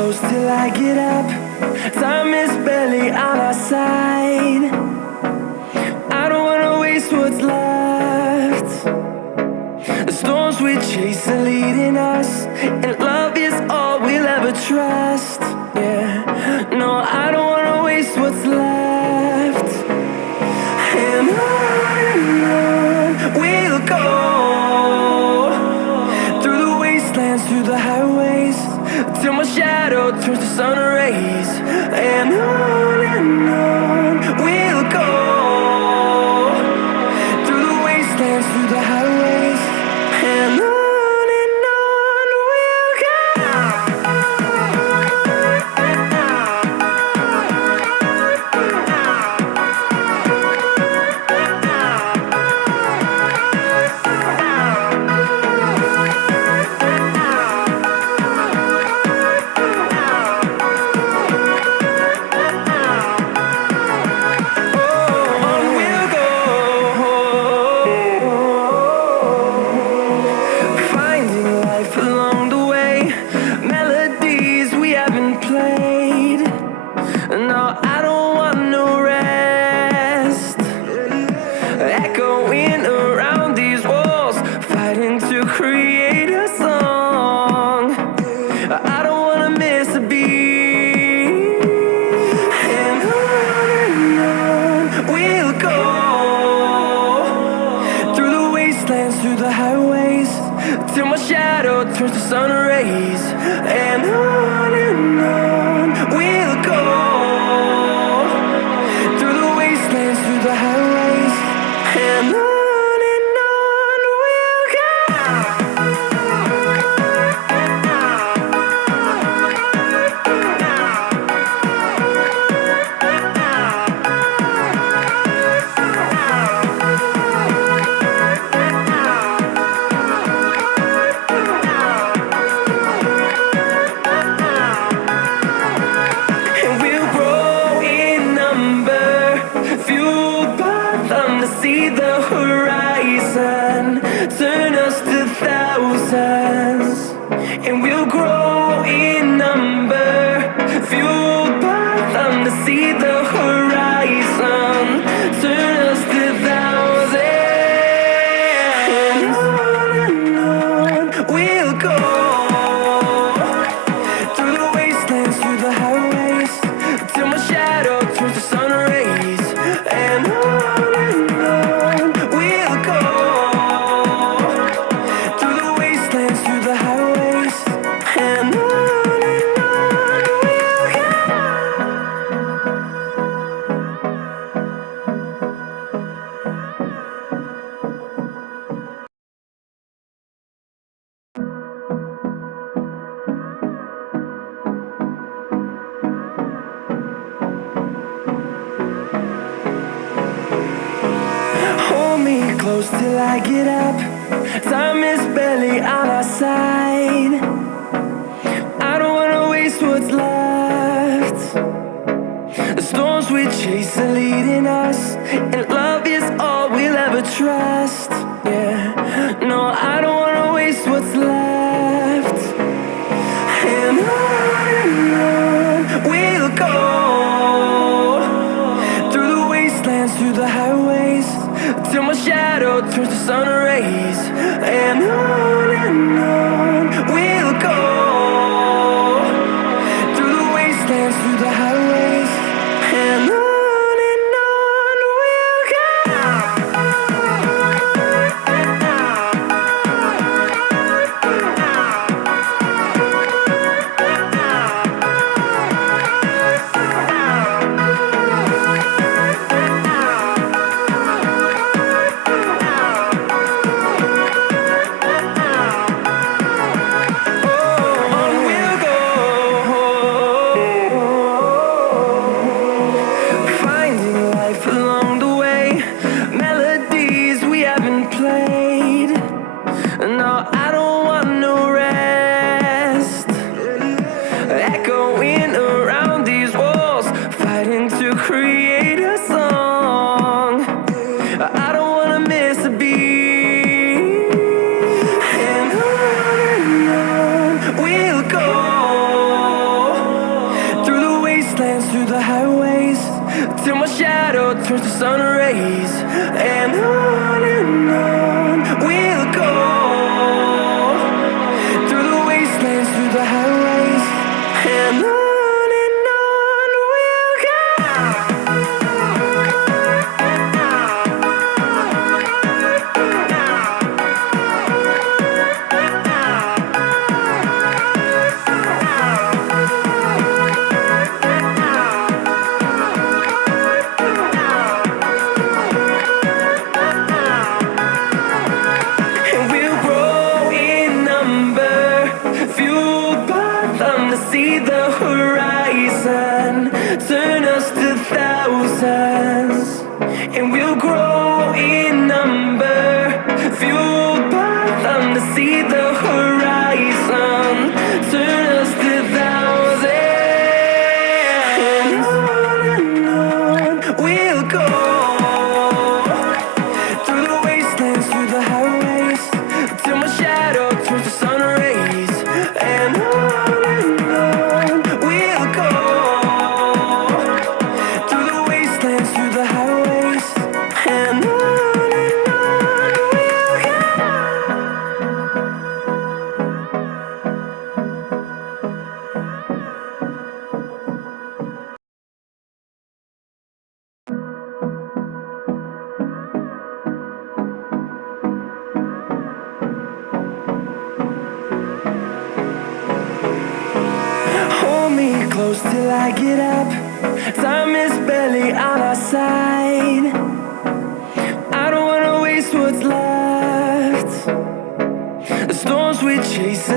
close till I get up. Time is barely on our side. I don't wanna waste what's left. The storms we chase are leading us, and love is all we'll ever trust. Yeah, no, I don't wanna waste what's left. And on we'll go, through the wastelands, through the highways, till my shadow turns to sun rays. And on we'll go, through the wastelands, through the highways, and on we'll go. Through the highways, till my shadow turns to sun rays. And on we'll go, through the wastelands, through the highways, and on we'll go. See the horizon, turn us to thousands, and we'll grow in number, fueled by them to see the horizon, turn us to thousands, and on we'll go, through the wastelands, through the highways, till my shadow turns to sun rays. And on close till I get up. Time is barely on our side. I don't wanna waste what's left. The storms we chase are leading us, and love is all we'll ever trust. Yeah, no, I don't wanna waste what's left. And on we'll go, through the wastelands, through the highways, till my shadow turns to sun rays. And on we'll go, through the wastelands, through the highways, and on we'll go. push till I get up. Time is barely on our side. I don't wanna waste what's left. The storms we chase